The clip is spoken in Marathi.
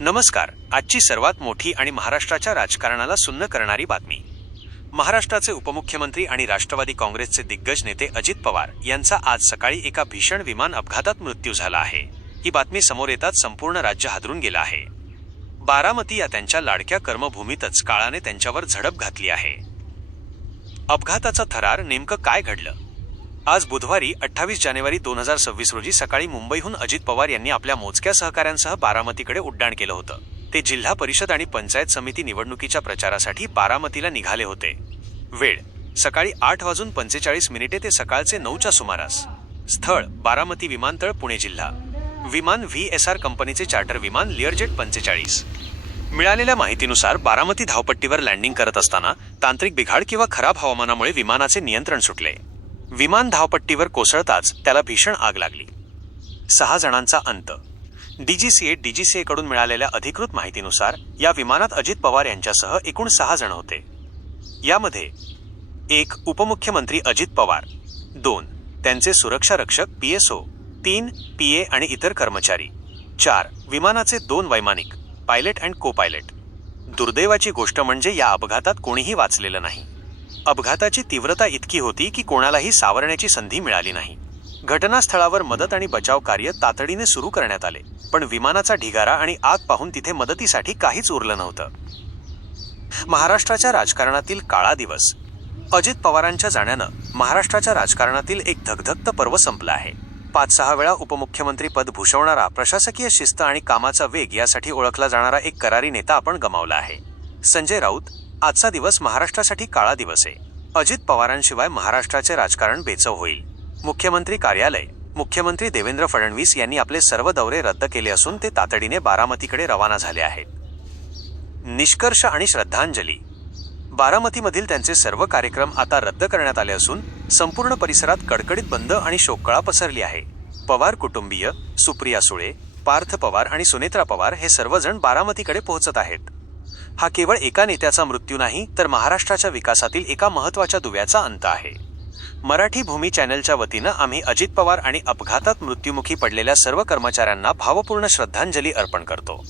नमस्कार. आजची सर्वात मोठी आणि महाराष्ट्राच्या राजकारणाला सुन्न करणारी बातमी. महाराष्ट्राचे उपमुख्यमंत्री आणि राष्ट्रवादी काँग्रेसचे दिग्गज नेते अजित पवार यांचा आज सकाळी एका भीषण विमान अपघातात मृत्यू झाला आहे. ही बातमी समोर येताच संपूर्ण राज्य हादरून गेलं आहे. बारामती या त्यांच्या लाडक्या कर्मभूमीतच काळाने त्यांच्यावर झडप घातली आहे. अपघाताचा थरार नेमकं काय घडलं? आज बुधवारी 28 जानेवारी 2026 रोजी सकाळी मुंबईहून अजित पवार यांनी आपल्या मोजक्या सहकाऱ्यांसह बारामतीकडे उड्डाण केलं होतं. ते जिल्हा परिषद आणि पंचायत समिती निवडणुकीच्या प्रचारासाठी बारामतीला निघाले होते. वेळ सकाळी 8:45 ते सकाळचे 9च्या सुमारास. स्थळ बारामती विमानतळ, पुणे जिल्हा. विमान VSR कंपनीचे चार्टर विमान लिअरजेट 45. मिळालेल्या माहितीनुसार बारामती धावपट्टीवर लँडिंग करत असताना तांत्रिक बिघाड किंवा खराब हवामानामुळे विमानाचे नियंत्रण सुटले. विमान धावपट्टीवर कोसळताच त्याला भीषण आग लागली. 6 जणांचा अंत. DGCA कडून मिळालेल्या अधिकृत माहितीनुसार या विमानात अजित पवार यांच्यासह एकूण 6 जण होते. यामध्ये 1 उपमुख्यमंत्री अजित पवार, 2 त्यांचे सुरक्षा रक्षक PSO, 3 PA आणि इतर कर्मचारी, 4 विमानाचे 2 वैमानिक, पायलट अँड को पायलट. दुर्दैवाची गोष्ट म्हणजे या अपघातात कोणीही वाचलेलं नाही. अपघाताची तीव्रता इतकी होती की कोणालाही सावरण्याची संधी मिळाली नाही. घटनास्थळावर मदत आणि बचाव कार्य तातडीने सुरू करण्यात आले, पण विमानाचा ढिगारा आणि आग पाहून तिथे मदतीसाठी काहीच उरलं नव्हतं. महाराष्ट्राच्या राजकारणातील काळा दिवस. अजित पवारांच्या जाण्यानं महाराष्ट्राच्या राजकारणातील एक धगधगतं पर्व संपलं आहे. 5-6 वेळा उपमुख्यमंत्री पद भूषवणारा, प्रशासकीय शिस्त आणि कामाचा वेग यासाठी ओळखला जाणारा एक करारी नेता आपण गमावला आहे. संजय राऊत. आजचा दिवस महाराष्ट्रासाठी काळा दिवस आहे. अजित पवारांशिवाय महाराष्ट्राचे राजकारण बेचव होईल. मुख्यमंत्री कार्यालय. मुख्यमंत्री देवेंद्र फडणवीस यांनी आपले सर्व दौरे रद्द केले असून ते तातडीने बारामतीकडे रवाना झाले आहेत. निष्कर्ष आणि श्रद्धांजली. बारामतीमधील त्यांचे सर्व कार्यक्रम आता रद्द करण्यात आले असून संपूर्ण परिसरात कडकडीत बंद आणि शोककळा पसरली आहे. पवार कुटुंबीय, सुप्रिया सुळे, पार्थ पवार आणि सुनेत्रा पवार हे सर्वजण बारामतीकडे पोहोचत आहेत. हा केवळ एका नेत्याचा मृत्यू नाही, तर महाराष्ट्राच्या विकासातील एका महत्त्वाच्या दुव्याचा अंत आहे. मराठी भूमी चॅनलच्या वतीनं आम्ही अजित पवार आणि अपघातात मृत्युमुखी पडलेल्या सर्व कर्मचाऱ्यांना भावपूर्ण श्रद्धांजली अर्पण करतो.